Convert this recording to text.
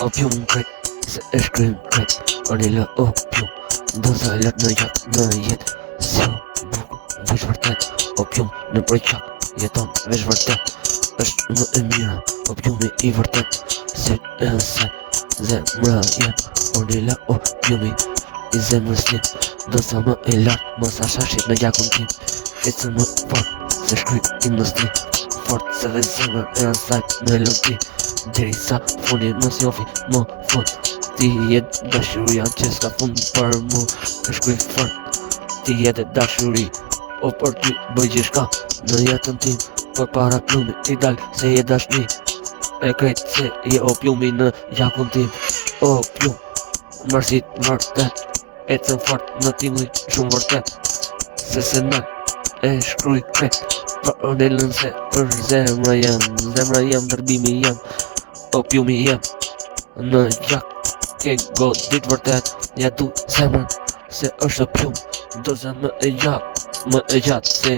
Opium krejt, se e shkrym krejt. Ornila opium, do zalat në jak në jet. Si o buku, vesh vërtet. Opium në përqak, jeton vesh vërtet. Është më e mira, opiumi i vërtet. Se e nësaj, zemra jem. Ornila opiumi i zemrës tim. Do sa më e lartë, mos a shashit në jakun tim. Ecën më fort, se shkryt im në sti. Fort se dhe zemrë e asaj melodi. Deri sa funi mos jofi më fund. Ti jetë dashuria që s'ka fund për mu. E shkryt fort, ti jetë dashuri. O për ty bëj gjithshka në jetën tim. Për para plumi i dal se je dashni. E krejt se je opiumi në jakun tim. Opium, mërësit vërtet. Ecën fort në timli shumë vërtet. Se në e shkruj krejt. Për Ornelën se për zemra jem, dërbimi jem. Opiumi jem në jak. Ke godit vërtet. Ja du zemrën se është opium. Do se më e gjatë se